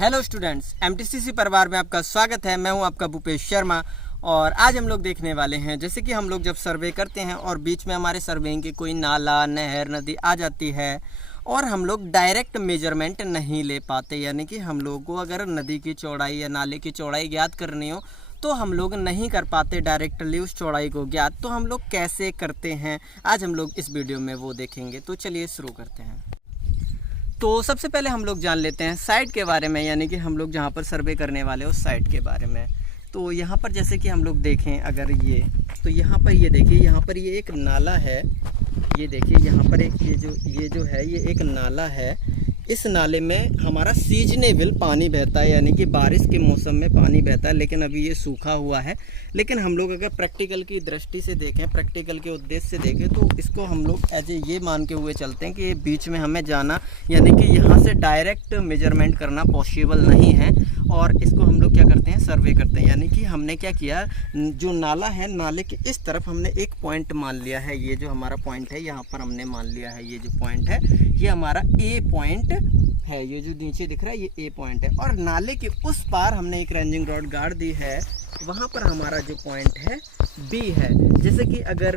Hello students, एमटीसीसी परिवार में आपका स्वागत है। मैं हूं आपका भूपेश शर्मा और आज हम लोग देखने वाले हैं जैसे कि हम लोग जब सर्वे करते हैं और बीच में हमारे सर्वेइंग की कोई नाला, नहर, नदी आ जाती है और हम लोग डायरेक्ट मेजरमेंट नहीं ले पाते, यानी कि हम लोग को अगर नदी की चौड़ाई या नाले की चौड़ाई ज्ञात करनी हो तो हम लोग नहीं कर पाते डायरेक्टली उस चौड़ाई को ज्ञात। तो हम लोग कैसे करते हैं आज हम लोग इस वीडियो में वो देखेंगे। तो चलिए शुरू करते हैं। तो सबसे पहले हम लोग जान लेते हैं साइट के बारे में, यानी कि हम लोग जहाँ पर सर्वे करने वाले हो उस साइट के बारे में। तो यहाँ पर जैसे कि हम लोग देखें अगर ये, तो यहाँ पर ये देखिए, यहाँ पर ये एक नाला है। ये देखिए यहाँ पर एक ये जो है ये एक नाला है। इस नाले में हमारा सीजनेबल पानी बहता है, यानी कि बारिश के मौसम में पानी बहता है, लेकिन अभी ये सूखा हुआ है। लेकिन हम लोग अगर प्रैक्टिकल की दृष्टि से देखें, प्रैक्टिकल के उद्देश्य से देखें, तो इसको हम लोग एज ए ये मान के हुए चलते हैं कि ये बीच में हमें जाना, यानी कि यहाँ से डायरेक्ट मेजरमेंट करना पॉसिबल नहीं है। और इसको हम लोग क्या करते हैं, सर्वे करते हैं। यानी कि हमने क्या किया, जो नाला है नाले के इस तरफ हमने एक पॉइंट मान लिया है। ये जो हमारा पॉइंट है यहाँ पर हमने मान लिया है, ये जो पॉइंट है ये हमारा ए पॉइंट है। ये जो नीचे दिख रहा है ये ए पॉइंट है। और नाले के उस पार हमने एक रेंजिंग रॉड गाड़ दी है, वहाँ पर हमारा जो पॉइंट है बी है। जैसे कि अगर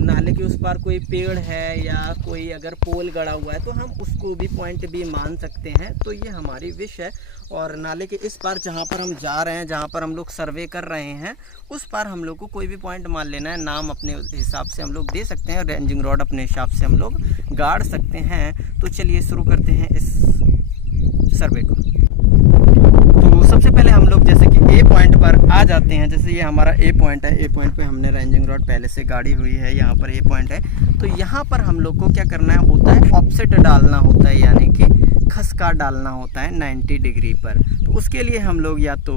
नाले के उस पार कोई पेड़ है या कोई अगर पोल गड़ा हुआ है तो हम उसको भी पॉइंट बी मान सकते हैं। तो ये हमारी विश है। और नाले के इस पार जहाँ पर हम जा रहे हैं, जहाँ पर हम लोग सर्वे कर रहे हैं, उस पार हम लोग को कोई भी पॉइंट मान लेना है। नाम अपने हिसाब से हम लोग दे सकते हैं, रेंजिंग रॉड अपने हिसाब से हम लोग गाड़ सकते हैं। तो चलिए शुरू करते हैं इस सर्वे को। तो सबसे पहले हम लोग जैसे कि ए पॉइंट पर आ जाते हैं। जैसे ये हमारा ए पॉइंट है, ए पॉइंट पे हमने रेंजिंग रॉड पहले से गाड़ी हुई है। यहाँ पर ए पॉइंट है, तो यहाँ पर हम लोग को क्या करना होता है, ऑफसेट डालना होता है, यानी कि खसका डालना होता है 90 डिग्री पर। तो उसके लिए हम लोग या तो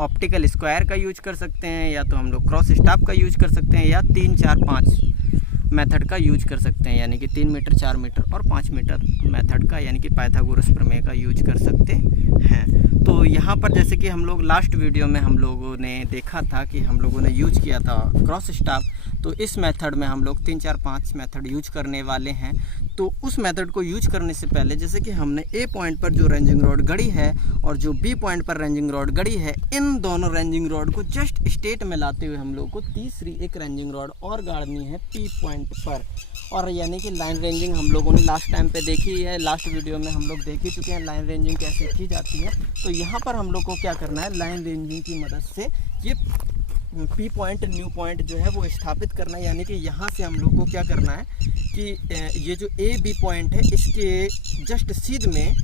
ऑप्टिकल स्क्वायर का यूज कर सकते हैं, या तो हम लोग क्रॉस स्टाफ का यूज कर सकते हैं, या 3, 4, 5 मेथड का यूज कर सकते हैं, यानी कि 3 मीटर, 4 मीटर और 5 मीटर मेथड का, यानी कि पाइथागोरस प्रमेय का यूज कर सकते हैं। तो यहाँ पर जैसे कि हम लोग लास्ट वीडियो में हम लोगों ने देखा था कि हम लोगों ने यूज किया था क्रॉस स्टाफ। तो इस मेथड में हम लोग 3, 4, 5 मेथड यूज करने वाले हैं। तो उस मेथड को यूज करने से पहले जैसे कि हमने ए पॉइंट पर जो रेंजिंग रॉड गड़ी है और जो बी पॉइंट पर रेंजिंग रॉड गड़ी है, इन दोनों रेंजिंग रॉड को जस्ट स्टेट में लाते हुए हम लोग को तीसरी एक रेंजिंग रॉड और गाड़नी है पी पॉइंट पर। और यानी कि लाइन रेंजिंग हम लोगों ने लास्ट टाइम पे देखी है, लास्ट वीडियो में हम लोग देख ही चुके हैं लाइन रेंजिंग कैसे की जाती है। तो यहाँ पर हम लोग को क्या करना है, लाइन रेंजिंग की मदद से ये पी पॉइंट, न्यू पॉइंट जो है वो स्थापित करना है। यानी कि यहाँ से हम लोग को क्या करना है कि ये जो ए बी पॉइंट है इसके जस्ट सीध में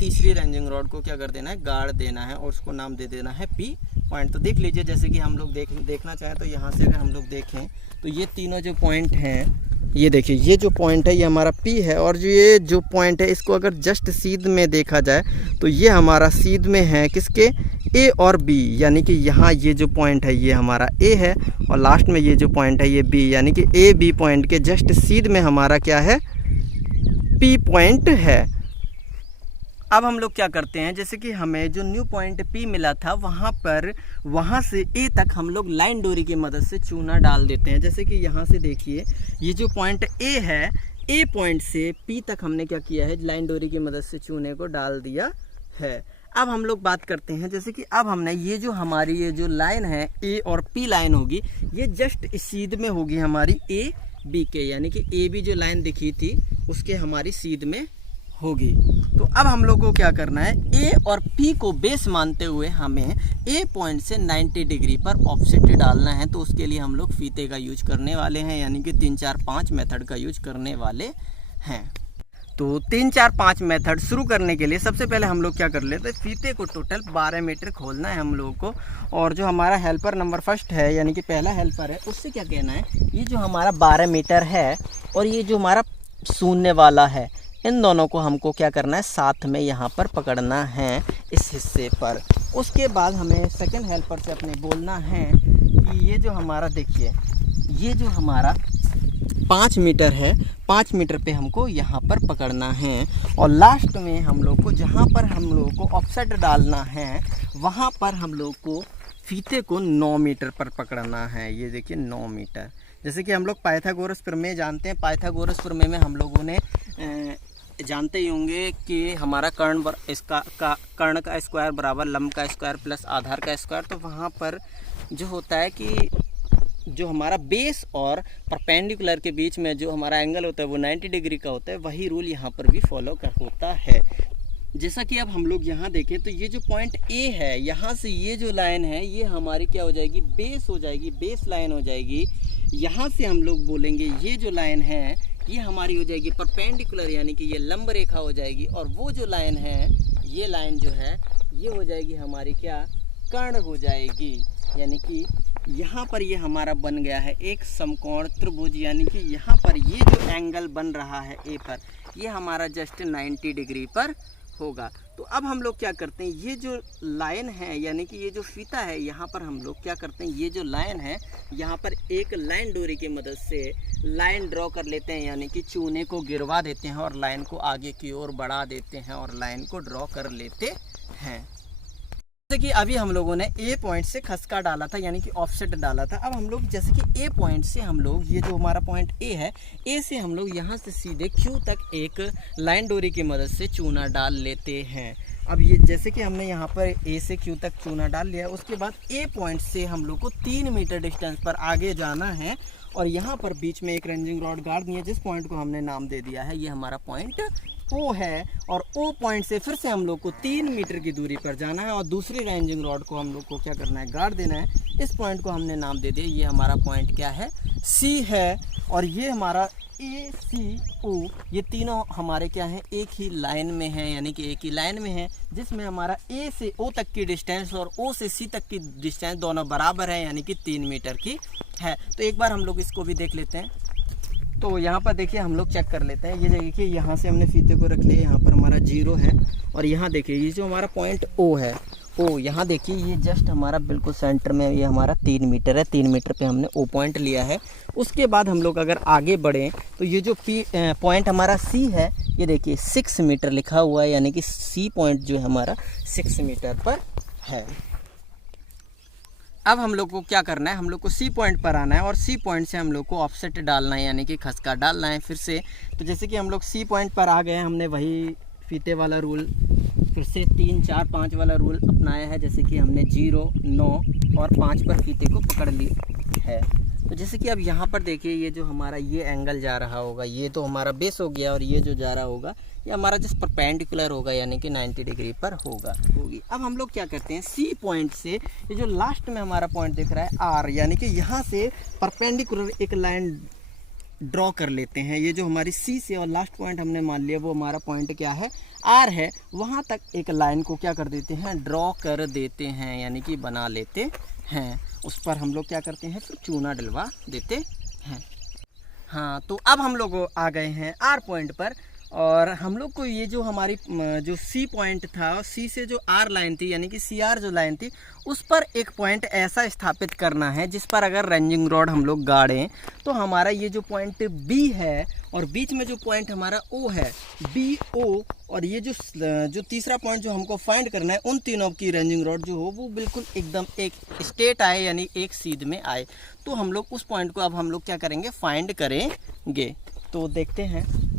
तीसरी रेंजिंग रॉड को क्या कर देना है, गाड़ देना है और उसको नाम दे देना है पी पॉइंट। तो देख लीजिए, जैसे कि हम लोग देखना चाहें तो यहाँ से अगर हम लोग देखें तो ये तीनों जो पॉइंट हैं, ये देखिए ये जो पॉइंट है ये हमारा P है। और ये जो पॉइंट है इसको अगर जस्ट सीध में देखा जाए तो ये हमारा सीध में है किसके, A और B, यानी कि यहाँ ये जो पॉइंट है ये हमारा A है और लास्ट में ये जो पॉइंट है ये B, यानी कि A B पॉइंट के जस्ट सीध में हमारा क्या है, P पॉइंट है। अब हम लोग क्या करते हैं, जैसे कि हमें जो न्यू पॉइंट P मिला था वहाँ से A तक हम लोग लाइन डोरी की मदद से चूना डाल देते हैं। जैसे कि यहाँ से देखिए ये जो पॉइंट A है, A पॉइंट से P तक हमने क्या किया है, लाइन डोरी की मदद से चूने को डाल दिया है। अब हम लोग बात करते हैं, जैसे कि अब हमने ये जो हमारी ये जो लाइन है A और P लाइन होगी, ये जस्ट सीध में होगी हमारी A B के, यानी कि A B जो लाइन दिखी थी उसके हमारी सीध में होगी। तो अब हम लोग को क्या करना है, ए और पी को बेस मानते हुए हमें ए पॉइंट से 90 डिग्री पर ऑफसेट डालना है। तो उसके लिए हम लोग फीते का यूज करने वाले हैं, यानी कि 3, 4, 5 मेथड का यूज करने वाले हैं। तो 3, 4, 5 मेथड शुरू करने के लिए सबसे पहले हम लोग क्या कर लेते हैं, फीते को टोटल 12 मीटर खोलना है हम लोगों को। और जो हमारा हेल्पर नंबर फर्स्ट है, यानी कि पहला हेल्पर है, उससे क्या कहना है, ये जो हमारा 12 मीटर है और ये जो हमारा शून्य वाला है, इन दोनों को हमको क्या करना है, साथ में यहाँ पर पकड़ना है इस हिस्से पर। उसके बाद हमें सेकंड हेल्पर से अपने बोलना है कि ये जो हमारा देखिए, ये जो हमारा 5 मीटर है, 5 मीटर पे हमको यहाँ पर पकड़ना है। और लास्ट में हम लोग को जहाँ पर हम लोग को ऑफसेट डालना है वहाँ पर हम लोग को फीते को 9 मीटर पर पकड़ना है। ये देखिए 9 मीटर। जैसे कि हम लोग पाइथागोरस प्रमेय जानते हैं, पाइथागोरस प्रमेय में हम लोगों ने जानते ही होंगे कि हमारा कर्ण का स्क्वायर बराबर लंब का स्क्वायर प्लस आधार का स्क्वायर। तो वहाँ पर जो होता है कि जो हमारा बेस और परपेंडिकुलर के बीच में जो हमारा एंगल होता है वो 90 डिग्री का होता है। वही रूल यहाँ पर भी फॉलो होता है। जैसा कि अब हम लोग यहाँ देखें तो ये जो पॉइंट ए है, यहाँ से ये जो लाइन है ये हमारी क्या हो जाएगी, बेस हो जाएगी, बेस लाइन हो जाएगी। यहाँ से हम लोग बोलेंगे ये जो लाइन है ये हमारी हो जाएगी परपेंडिकुलर, यानी कि ये लंब रेखा हो जाएगी। और वो जो लाइन है, ये लाइन जो है ये हो जाएगी हमारी क्या, कर्ण हो जाएगी। यानी कि यहाँ पर ये हमारा बन गया है एक समकोण त्रिभुज, यानी कि यहाँ पर ये जो एंगल बन रहा है ए पर, ये हमारा जस्ट 90 डिग्री पर होगा। तो अब हम लोग क्या करते हैं, ये जो लाइन है यानी कि ये जो फीता है, यहाँ पर हम लोग क्या करते हैं, ये जो लाइन है यहाँ पर एक लाइन डोरी की मदद से लाइन ड्रॉ कर लेते हैं, यानी कि चूने को गिरवा देते हैं और लाइन को आगे की ओर बढ़ा देते हैं और लाइन को ड्रॉ कर लेते हैं। जैसे कि अभी हम लोगों ने ए पॉइंट से खसका डाला था, यानी कि ऑफसेट डाला था। अब हम लोग जैसे कि ए पॉइंट से हम लोग, ये जो हमारा पॉइंट ए है, ए से हम लोग यहाँ से सीधे क्यू तक एक लाइन डोरी की मदद से चूना डाल लेते हैं। अब ये जैसे कि हमने यहाँ पर ए से क्यू तक चूना डाल लिया, उसके बाद ए पॉइंट से हम लोग को 3 मीटर डिस्टेंस पर आगे जाना है और यहाँ पर बीच में एक रेंजिंग रॉड गाड़ दी है, जिस पॉइंट को हमने नाम दे दिया है, ये हमारा पॉइंट ओ है। और ओ पॉइंट से फिर से हम लोग को 3 मीटर की दूरी पर जाना है और दूसरी रेंजिंग रॉड को हम लोग को क्या करना है, गाड़ देना है। इस पॉइंट को हमने नाम दे दिया, ये हमारा पॉइंट क्या है, सी है। और ये हमारा ए सी ओ, ये तीनों हमारे क्या हैं, एक ही लाइन में हैं, यानी कि एक ही लाइन में हैं, जिसमें हमारा ए से ओ तक की डिस्टेंस और ओ से सी तक की डिस्टेंस दोनों बराबर है, यानी कि 3 मीटर की है। तो एक बार हम लोग इसको भी देख लेते हैं। तो यहाँ पर देखिए हम लोग चेक कर लेते हैं। ये देखिए यहाँ से हमने फीते को रख लिया, यहाँ पर हमारा 0 है और यहाँ देखिए ये जो हमारा पॉइंट ओ है, ओ यहाँ देखिए ये जस्ट हमारा बिल्कुल सेंटर में, ये हमारा 3 मीटर है। 3 मीटर पे हमने ओ पॉइंट लिया है। उसके बाद हम लोग अगर आगे बढ़ें तो ये जो पॉइंट हमारा सी है, ये देखिए 6 मीटर लिखा हुआ है, यानी कि सी पॉइंट जो है हमारा 6 मीटर पर है। अब हम लोग को क्या करना है, हम लोग को सी पॉइंट पर आना है और सी पॉइंट से हम लोग को ऑफसेट डालना है, यानी कि खसका डालना है फिर से। तो जैसे कि हम लोग सी पॉइंट पर आ गए हैं, हमने वही फीते वाला रूल फिर से 3, 4, 5 वाला रूल अपनाया है। जैसे कि हमने 0, 9 और 5 पर फीते को पकड़ ली है। तो जैसे कि अब यहाँ पर देखिए ये जो हमारा ये एंगल जा रहा होगा, ये तो हमारा बेस हो गया, और ये जो जा रहा होगा ये हमारा जिस परपेंडिकुलर होगा, यानी कि 90 डिग्री पर होगी। अब हम लोग क्या करते हैं, सी पॉइंट से ये जो लास्ट में हमारा पॉइंट दिख रहा है आर, यानी कि यहाँ से परपेंडिकुलर एक लाइन ड्रॉ कर लेते हैं। ये जो हमारी सी से और लास्ट पॉइंट हमने मान लिया वो हमारा पॉइंट क्या है, आर है, वहाँ तक एक लाइन को क्या कर देते हैं, ड्रॉ कर देते हैं, यानी कि बना लेते हैं। उस पर हम लोग क्या करते हैं, फिर चूना डलवा देते हैं। हाँ, तो अब हम लोग आ गए हैं आर पॉइंट पर और हम लोग को ये जो हमारी जो सी पॉइंट था, सी से जो आर लाइन थी, यानी कि सी आर जो लाइन थी, उस पर एक पॉइंट ऐसा स्थापित करना है जिस पर अगर रेंजिंग रॉड हम लोग गाड़ें तो हमारा ये जो पॉइंट बी है और बीच में जो पॉइंट हमारा ओ है, बी ओ, और ये जो तीसरा पॉइंट जो हमको फाइंड करना है, उन तीनों की रेंजिंग रॉड जो हो वो बिल्कुल एकदम एक स्ट्रेट आए, यानी एक सीध में आए। तो हम लोग उस पॉइंट को अब हम लोग क्या करेंगे, फाइंड करेंगे। तो देखते हैं।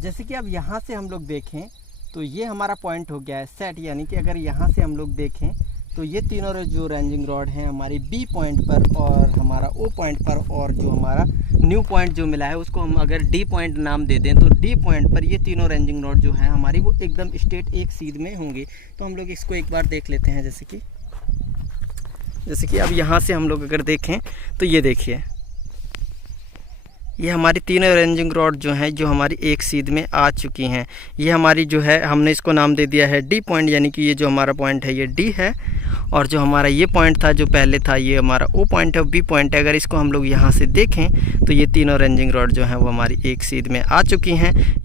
जैसे कि अब यहाँ से हम लोग देखें तो ये हमारा पॉइंट हो गया है सेट, यानी कि अगर यहाँ से हम लोग देखें तो ये तीनों जो रेंजिंग रॉड हैं हमारी बी पॉइंट पर और हमारा ओ पॉइंट पर, और जो हमारा न्यू पॉइंट जो मिला है उसको हम अगर डी पॉइंट नाम दे दें, तो डी पॉइंट पर ये तीनों रेंजिंग रॉड जो है हमारी वो एकदम स्ट्रेट एक सीध में होंगी। तो हम लोग इसको एक बार देख लेते हैं। जैसे कि अब यहाँ से हम लोग अगर देखें तो ये देखिए ये हमारी तीनों रेंजिंग रॉड जो हैं जो हमारी एक सीध में आ चुकी हैं। ये हमारी जो है हमने इसको नाम दे दिया है डी पॉइंट, यानी कि ये जो हमारा पॉइंट है ये डी है, और जो हमारा ये पॉइंट था जो पहले था ये हमारा ओ पॉइंट है, बी पॉइंट है। अगर इसको हम लोग यहाँ से देखें तो ये तीनों रेंजिंग रॉड जो हैं वो हमारी एक सीध में आ चुकी हैं।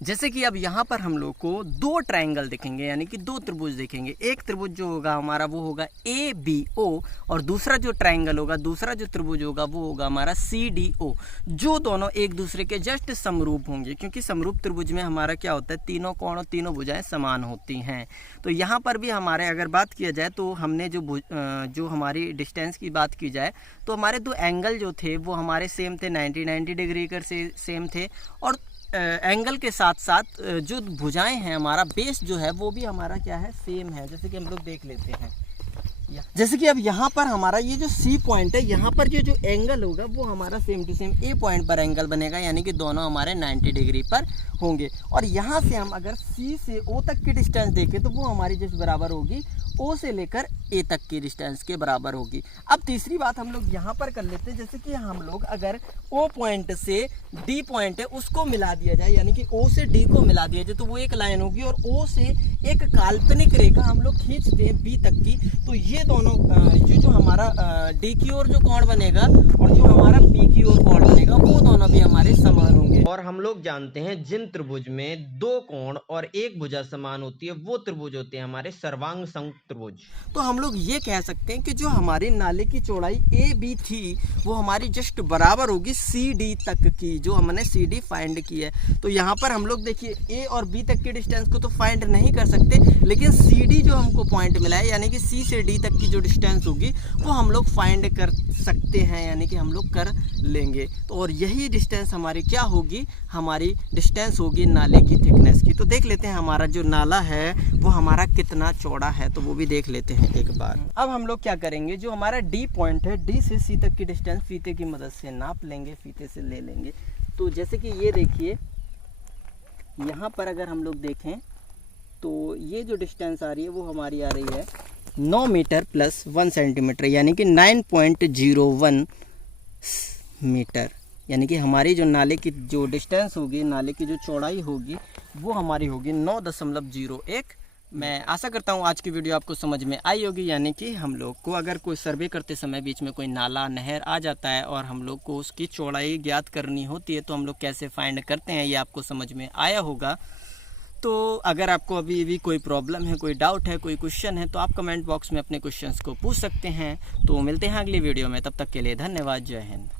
जैसे कि अब यहाँ पर हम लोग को दो ट्रायंगल दिखेंगे, यानी कि दो त्रिभुज देखेंगे। एक त्रिभुज जो होगा हमारा वो होगा ABO, और दूसरा जो ट्रायंगल होगा, दूसरा जो त्रिभुज होगा वो होगा हमारा CDO, जो दोनों एक दूसरे के जस्ट समरूप होंगे, क्योंकि समरूप त्रिभुज में हमारा क्या होता है, तीनों कोण और तीनों भुजाएं समान होती हैं। तो यहाँ पर भी हमारे अगर बात किया जाए तो हमने जो हमारी डिस्टेंस की बात की जाए तो हमारे दो एंगल जो थे वो हमारे सेम थे, 90 डिग्री कर से सेम थे, और एंगल के साथ साथ जो भुजाएं हैं, हमारा बेस जो है वो भी हमारा क्या है, सेम है। जैसे कि हम लोग देख लेते हैं, जैसे कि अब यहाँ पर हमारा ये जो सी पॉइंट है, यहाँ पर जो एंगल होगा वो हमारा same to same a point पर एंगल बनेगा, यानी कि दोनों हमारे 90 डिग्री पर होंगे। और यहाँ से हम अगर सी से ओ तक की डिस्टेंस देखें तो वो हमारी जिस बराबर होगी ओ से लेकर ए तक की डिस्टेंस के बराबर होगी। अब तीसरी बात हम लोग यहाँ पर कर लेते हैं, जैसे कि हम लोग अगर ओ पॉइंट से डी पॉइंट है उसको मिला दिया जाए, यानी कि ओ से डी को मिला दिया जाए तो वो एक लाइन होगी, और ओ से एक काल्पनिक रेखा हम लोग खींचते हैं बी तक की, तो ये दोनों जो हमारा डी की ओर जो कोण बनेगा और जो हमारा बी की ओर कोण बनेगा वो दोनों भी हमारे समान होंगे। और हम लोग जानते हैं जिन त्रिभुज में दो कोण और एक भुजा समान होती है वो त्रिभुज होते हैं हमारे सर्वांग संयुक्त त्रिभुज। तो हम लोग ये कह सकते हैं कि जो हमारी नाले की चौड़ाई ए बी थी वो हमारी जस्ट बराबर होगी सी डी तक की, जो हमने सी डी फाइंड की है। तो यहाँ पर हम लोग देखिए ए और बी तक की डिस्टेंस को तो फाइंड नहीं कर सकते, लेकिन सी डी जो हमको पॉइंट मिला है, यानी कि सी से डी तक की जो डिस्टेंस होगी वो हम लोग फाइंड कर सकते हैं, यानी कि हम लोग कर लेंगे। तो और यही डिस्टेंस हमारी क्या होगी, हमारी डिस्टेंस होगी नाले की थिकनेस की। तो देख लेते हैं हमारा जो नाला है वो हमारा कितना चौड़ा है, तो वो भी देख लेते हैं एक बार। अब हम लोग क्या करेंगे, जो हमारा डी पॉइंट है, डी से सी तक की डिस्टेंस फीते की मदद से नाप लेंगे, फीते से ले लेंगे। तो जैसे कि ये देखिए यहाँ पर अगर हम लोग देखें तो ये जो डिस्टेंस आ रही है वो हमारी आ रही है 9 मीटर प्लस 1 सेंटीमीटर, यानी कि 9.01 मीटर, यानी कि हमारी जो नाले की जो डिस्टेंस होगी, नाले की जो चौड़ाई होगी वो हमारी होगी 9.01। मैं आशा करता हूँ आज की वीडियो आपको समझ में आई होगी, यानी कि हम लोग को अगर कोई सर्वे करते समय बीच में कोई नाला नहर आ जाता है और हम लोग को उसकी चौड़ाई ज्ञात करनी होती है तो हम लोग कैसे फाइंड करते हैं, ये आपको समझ में आया होगा। तो अगर आपको अभी भी कोई प्रॉब्लम है, कोई डाउट है, कोई क्वेश्चन है तो आप कमेंट बॉक्स में अपने क्वेश्चंस को पूछ सकते हैं। तो मिलते हैं अगली वीडियो में, तब तक के लिए धन्यवाद, जय हिंद।